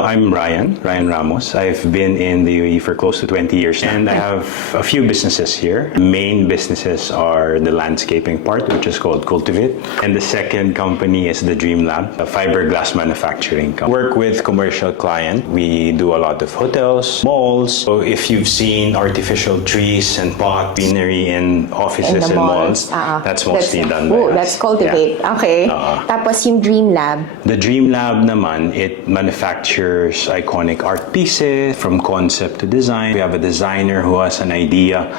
I'm Ryan Ramos. I've been in the UAE for close to 20 years and I have a few businesses here. Main businesses are the landscaping part, which is called Cultivate. And the second company is the Dream Lab, a fiberglass manufacturing company. Work with commercial clients. We do a lot of hotels, malls. So if you've seen artificial trees and pot greenery in offices and malls, that's mostly done by us. That's Cultivate. Yeah. Okay. Tapos yung Dream Lab. The Dream Lab naman, it manufactures iconic art pieces from concept to design. We have a designer who has an idea.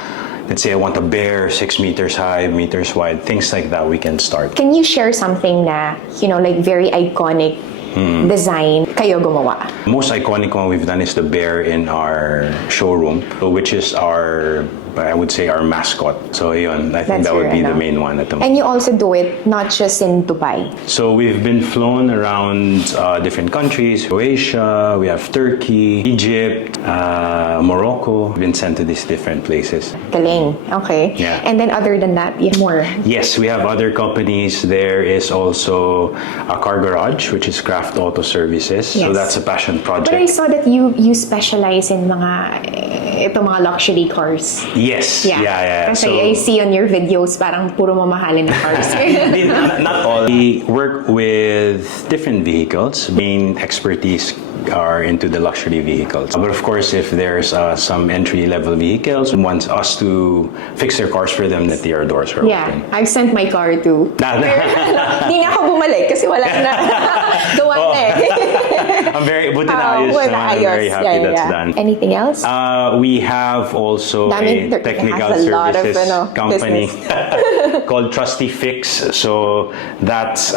Let's say I want a bear 6 meters high, meters wide, things like that we can start. Can you share something na, like very iconic design kayo gumawa? Most iconic one we've done is the bear in our showroom, which is I would say our mascot. So yun, I think that would be the main one at the moment. And you also do it not just in Dubai. So we've been flown around different countries, Croatia, we have Turkey, Egypt, Morocco. We've been sent to these different places. Galing. Okay. Yeah. And then other than that, you have more? Yes, we have other companies. There is also a car garage, which is Craft Auto Services. Yes. So that's a passion project. But I saw that you specialize in mga luxury cars. Yes. Yeah. Kasi I see on your videos parang puro mamahalin na cars. Not all. We work with different vehicles. Main expertise are into the luxury vehicles. But of course, if there's some entry-level vehicles, wants us to fix their cars for them, that their doors are open. Yeah, I've sent my car too. Di na ako bumalik kasi wala na. Gawan na eh. I'm very happy that's done. Anything else? We have also a technical services company called Trusty Fix. So that's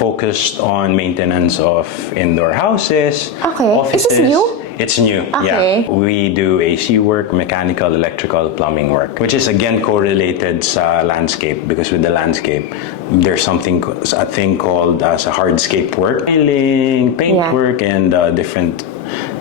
focused on maintenance of indoor houses, offices. Is this new? It's new, okay. Yeah. We do AC work, mechanical, electrical, plumbing work, which is again correlated sa landscape, because with the landscape, there's a thing called hardscape work, tiling, paint work, and different.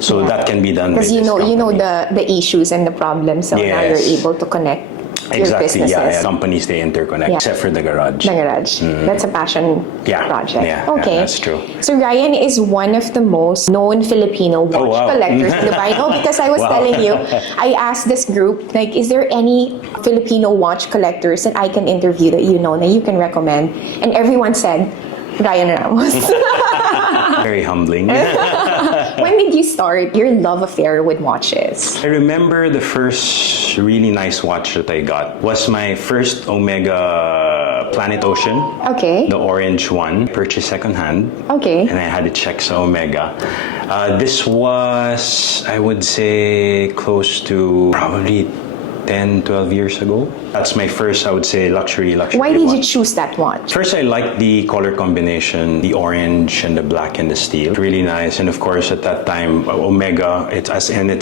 So that can be done because you know the issues and the problems, so now you're able to connect. Exactly, yeah. Companies, they interconnect, except for the garage. The garage. That's a passion project. Yeah, okay. That's true. So Ryan is one of the most known Filipino watch collectors in Dubai. No, because I was telling you, I asked this group, is there any Filipino watch collectors that I can interview that that you can recommend? And everyone said, Ryan Ramos. Very humbling. When did you start your love affair with watches? I remember the first really nice watch that I got was my first Omega Planet Ocean. Okay. The orange one. Purchased secondhand. Okay. And I had it checked to Omega. This was, I would say, close to probably 10, 12 years ago. That's my first, I would say, luxury Why did you choose that watch? First, I liked the color combination, the orange and the black and the steel. Really nice. And of course, at that time, Omega, it's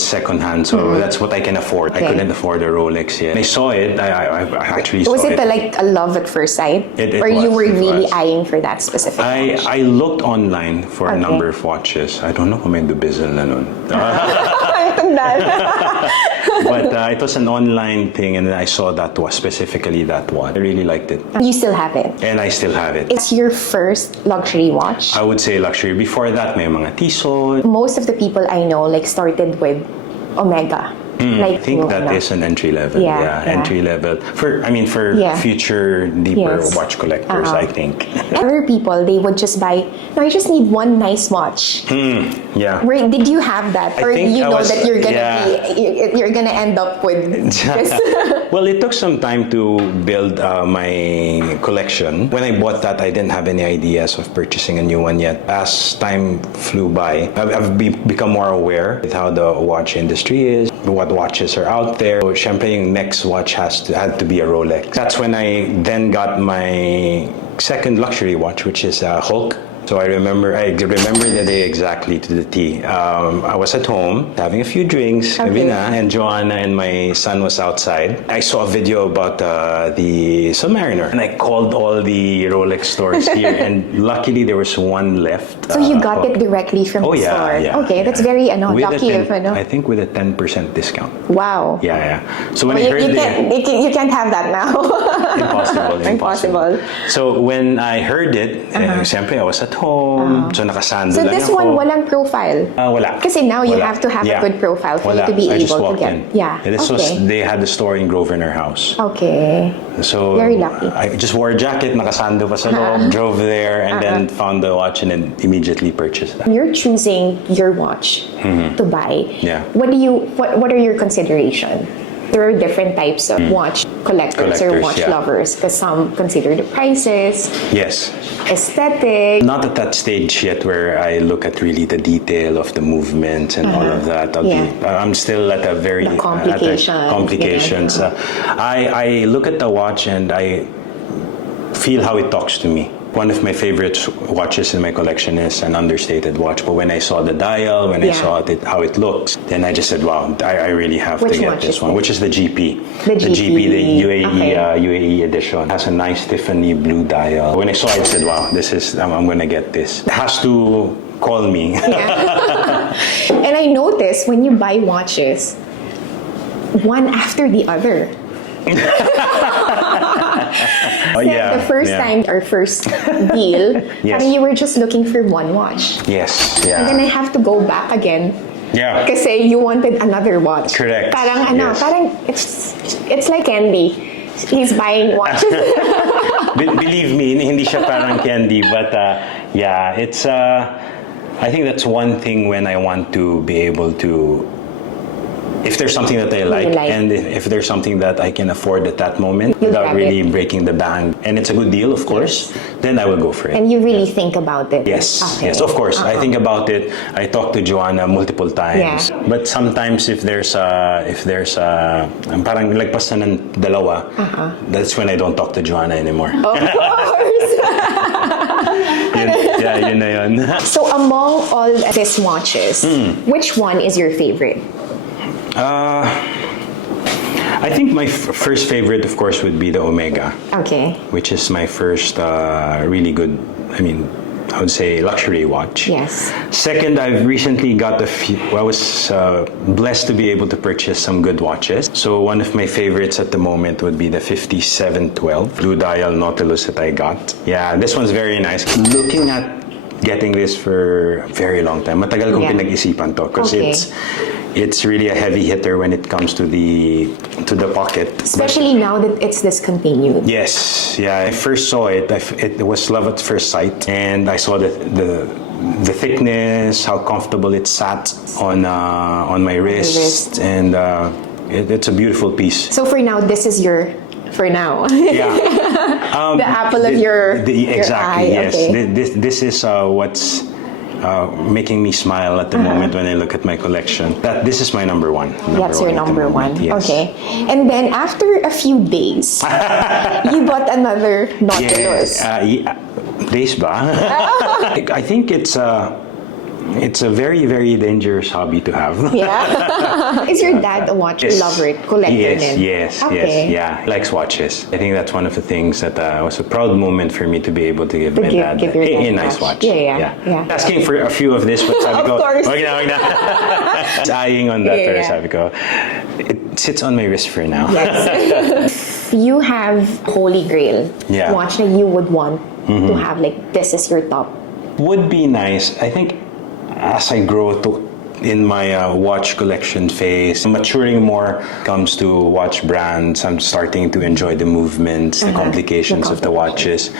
secondhand, so that's what I can afford. Okay. I couldn't afford a Rolex yet. I saw it. I actually saw it. Was it a love at first sight? Or you were really eyeing for that specific watch? I looked online for a number of watches. I don't know kung may dubizzle na nun. But it was an online thing, and I saw specifically that one. I really liked it. You still have it? And I still have it. It's your first luxury watch? I would say luxury. Before that, may mga Tissot. Most of the people I know started with Omega. I think that is an entry level. Yeah, entry level for future deeper watch collectors. I think. Other people, they would just buy. No, I just need one nice watch. Yeah. Did you have that, or that you're gonna end up with this? Well, it took some time to build my collection. When I bought that, I didn't have any ideas of purchasing a new one yet. As time flew by, I've become more aware with how the watch industry is, what watches are out there. So, syempre, yung next watch had to be a Rolex. That's when I then got my second luxury watch, which is a Hulk. So I remember the day exactly to the T. I was at home having a few drinks, and Joanna and my son was outside. I saw a video about the Submariner, and I called all the Rolex stores here, and luckily there was one left. So you got it directly from the store? Yeah. Okay, that's very lucky. I think with a 10% discount. Wow. Yeah. So when I heard you can't have that now. Impossible. So when I heard it, siyempre I was at home. So nakasando So lang this ako. one, walang profile? Wala. Kasi now you Wala. have to have Yeah. a good profile for Wala. you to be I just able to walked get. in. Yeah. And this was, Okay. they had the store in Grosvenor House. Okay. So Very lucky. I just wore a jacket, nakasando pa sa loob, drove there, and then found the watch and then immediately purchased that. You're choosing your watch to buy. Yeah. What are your considerations? There are different types of watch collectors or Collectors, watch yeah. lovers because some consider the prices, Yes. aesthetic. Not at that stage yet where I look at really the detail of the movements and all of that. I'm still at a very The complications, complications. I look at the watch and I feel how it talks to me. One of my favorite watches in my collection is an understated watch. But when I saw the dial, when I saw it, how it looks, then I just said, "Wow, I really have Which to get watch this is one." it? Which is the GP, The GP. the UAE Okay. UAE edition. It has a nice Tiffany blue dial. When I saw it, I said, "Wow, this is I'm gonna get this." It has to call me. Yeah. And I noticed when you buy watches, one after the other. Oh, yeah, The first yeah. time, our first deal, Yes. parang you were just looking for one watch. Yes, yeah. And then I have to go back again Yeah. kasi you wanted another watch. Correct. Parang Yes. parang it's like candy. He's buying watches. Believe me, hindi siya parang candy, but yeah, it's. I think that's one thing when I want to be able to. If there's something that I like, like. and if there's something that I can afford at that moment You'll without grab really it. breaking the bank, and it's a good deal, of course, then I will go for it. And you really think about it. Yes, Okay. yes, of course. I think about it. I talk to Joanna multiple times. Yeah. But sometimes if there's parang lagpas na ng dalawa, that's when I don't talk to Joanna anymore. Of course. Yun na yun. So among all these watches, which one is your favorite? I think my first favorite, of course, would be the Omega, Okay. which is my first really good, I would say luxury watch. Yes. Second, I've recently got a few. I was blessed to be able to purchase some good watches. So one of my favorites at the moment would be the 5712 blue dial Nautilus that I got. Yeah, this one's very nice. Looking at getting this for a very long time. Matagal kong Yeah. pinag-isipan to because Okay. it's really a heavy hitter when it comes to the pocket. Especially now that it's discontinued. Yes, yeah. I first saw it. It was love at first sight, and I saw the thickness, how comfortable it sat on my wrist, and it's a beautiful piece. So for now, this is your for now. Yeah, The apple of your exactly. eye. Yes, Okay. this is what's. Making me smile at the moment when I look at my collection. This is my number one. That's your at the number moment, one. yes. Okay. And then after a few days, you bought another Nautilus. Days ba? I think it's a very, very dangerous hobby to have. Yeah. Is your dad a watch lover, collector then? Yes, Okay. yeah. He likes watches. I think that's one of the things that was a proud moment for me to be able to give my dad give your a dad a nice watch. watch. Yeah. Asking for a few of this, but sabi ko, Of course. wag na. Eyeing on that, Yeah. pero sabi ko, it sits on my wrist for now. Yes. You have Holy Grail Yeah. watch that you would want to have, like this is your top. Would be nice. I think as I grow in my watch collection phase, maturing more comes to watch brands. I'm starting to enjoy the movements, the complications of the watches.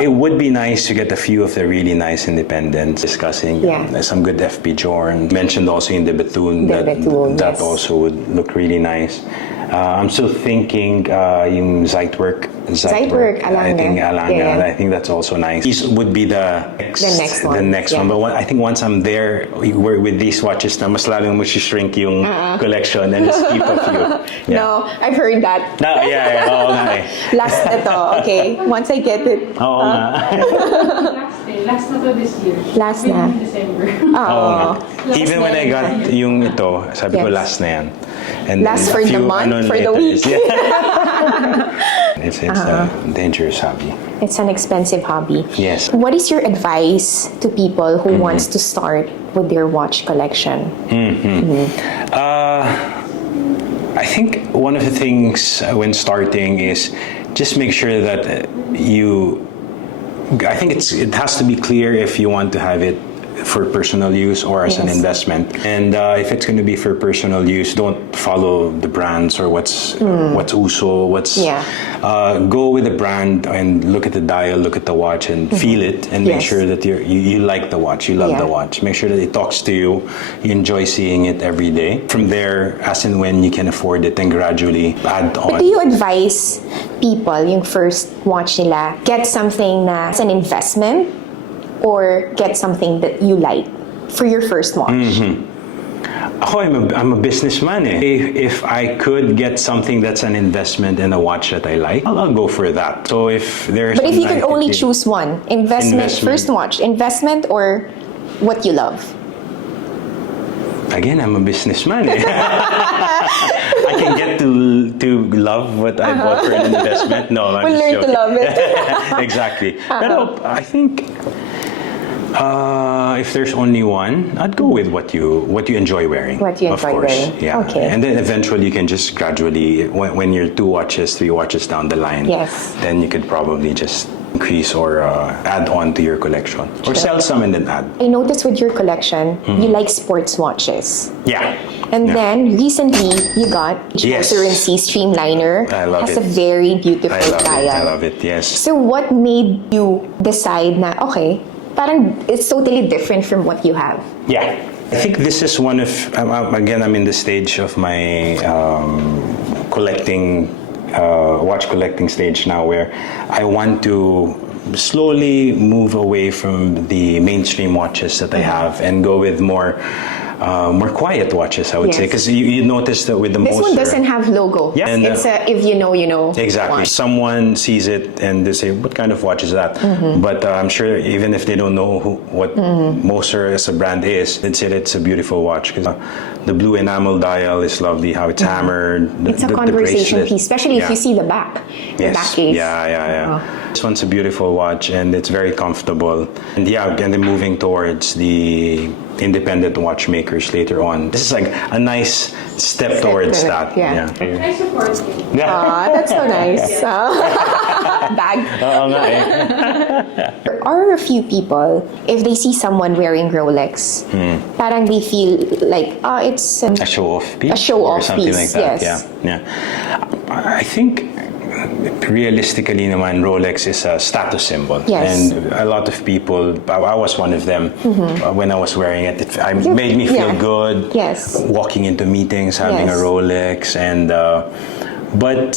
It would be nice to get a few of the really nice independents, discussing some good FP Jorn. Mentioned also in the Bethune that yes. also would look really nice. I'm still thinking yung Zeitwerk, I think Alanga. Yeah. I think that's also nice. These would be the next one. But I think once I'm there with these watches, na mas lalong shrink yung collection and just keep a few. Yeah. No, I've heard that. No, yeah, oo nga eh. Last ito, okay. Once I get it. Oo nga. Last na to this year. Last na. In December. Oo nga. Last Even when na I yan. got yung ito, sabi ko Yes. last na yan. And Last then for a the few, month, ano, for the later week. is- yeah. It's a dangerous hobby. It's an expensive hobby. Yes. What is your advice to people who wants to start with their watch collection? I think one of the things when starting is just make sure that you I think it has to be clear if you want to have it for personal use or as an investment. And if it's going to be for personal use, don't follow the brands or what's uso, go with the brand and look at the dial, look at the watch and feel it and make sure that you like the watch, you love the watch. Make sure that it talks to you, you enjoy seeing it every day. From there, as and when you can afford it, then gradually add on. But do you advise people, yung first watch nila, get something that's an investment or get something that you like for your first watch? Ako, I'm a businessman eh. If I could get something that's an investment and a watch that I like, I'll go for that. So if there's... But if you can only choose one, investment, first watch, investment or what you love? Again, I'm a businessman eh. I can get to love what I bought for an investment. No, I'm just joking. We'll learn to love it. Exactly. But I think... if there's only one, I'd go with what you enjoy wearing. What you enjoy wearing. Yeah. Okay. And then eventually you can just gradually, when you're 2 watches, 3 watches down the line, then you could probably just increase or add on to your collection. Or sell some and then add. I noticed with your collection, you like sports watches. Yeah. And then recently you got C Streamliner. I love has it. a very beautiful dial. I love it, yes. So what made you decide na, okay, parang it's totally different from what you have? Yeah. I think this is one of, again, I'm in the stage of my watch collecting stage now where I want to slowly move away from the mainstream watches that I have and go with more quiet watches, I would say, because you notice that with the this one doesn't have logo. Yeah, and, it's a if you know, you know. Exactly. Watch. Someone sees it and they say, "What kind of watch is that?" But I'm sure even if they don't know what Moser as a brand is, they'd say that it's a beautiful watch because the blue enamel dial is lovely. How it's hammered. It's a conversation piece, especially if you see the back. The back case. Yeah. This one's a beautiful watch and it's very comfortable. And and then moving towards the independent watchmakers later on. This is like a nice step towards that. I support you. Yeah. That's so nice. Bag. There are a few people, if they see someone wearing Rolex, parang they feel like, it's a show-off piece. A show-off or something piece, like that. yes. Yeah. I think realistically naman, Rolex is a status symbol. Yes. And a lot of people, I was one of them, when I was wearing it, it made me feel good. Yes. Walking into meetings, having a Rolex, and but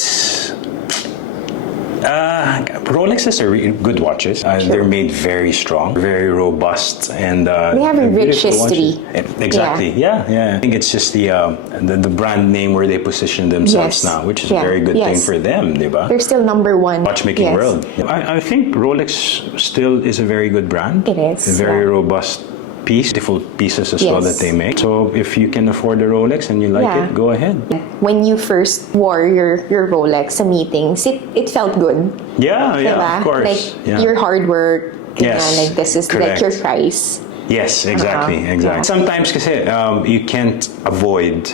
Rolexes are good watches. They're made very strong, very robust, and they have a rich history. Exactly. Yeah. I think it's just the brand name where they position themselves now, which is a very good thing for them, diba? They're still number one watchmaking world. I think Rolex still is a very good brand. It is. A very robust piece, beautiful pieces as well that they make. So if you can afford a Rolex and you like it, go ahead. When you first wore your Rolex at meetings, it felt good. Yeah, of course. Like your hard work. Like this is like your price. Yes, exactly. Sometimes kasi, you can't avoid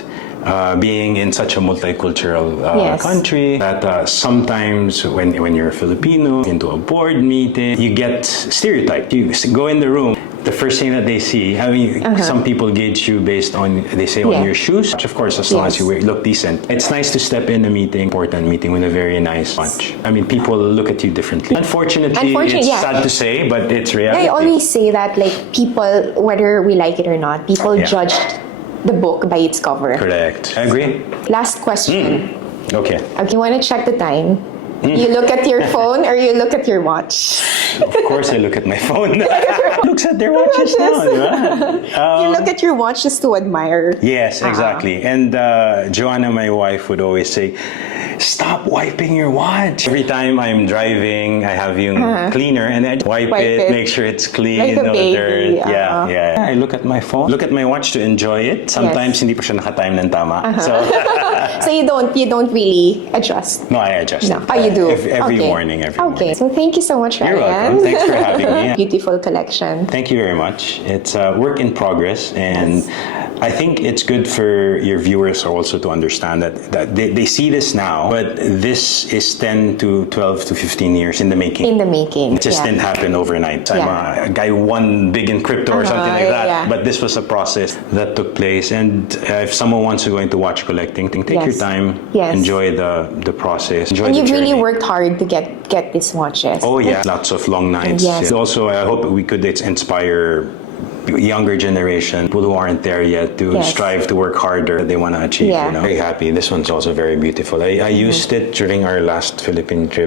being in such a multicultural country that sometimes when you're a Filipino into a board meeting, you get stereotyped. You go in the room, the first thing that they see, I mean, some people gauge you based on, they say, on your shoes. Of course, as long as you look decent. It's nice to step in a meeting, important meeting, with a very nice watch. I mean, people look at you differently. Unfortunately it's sad to say, but it's reality. I always say that, like, people, whether we like it or not, people judge the book by its cover. Correct. I agree. Last question. Okay. You want to check the time? You look at your phone or you look at your watch? Of course I look at my phone. Looks at their watches now. You look at your watch just to admire. Yes, exactly. And Joanna, my wife, would always say, stop wiping your watch. Every time I'm driving, I have yung cleaner and I wipe it, make sure it's clean. Like a baby. Dirt. Yeah. I look at my phone, look at my watch to enjoy it. Sometimes hindi pa siya nakatime ng tama. So you don't really adjust? No, I adjust. No. You do? Every morning. Okay. So thank you so much, Ryan. You're welcome. Thanks for having me. Beautiful collection. Thank you very much. It's a work in progress, and I think it's good for your viewers also to understand that they see this now, but this is 10 to 12 to 15 years in the making. In the making. It just didn't happen overnight. I'm a guy who won big in crypto or something like that. Yeah. But this was a process that took place. And if someone wants to go into watch collecting, take your time, enjoy the process, enjoy and the you've journey. really worked hard to get these watches. Oh yeah, lots of long nights. Yes. Also, I hope we could inspire younger generation, people who aren't there yet, to strive to work harder that they want to achieve. You know? Very happy. This one's also very beautiful. I used it during our last Philippine trip.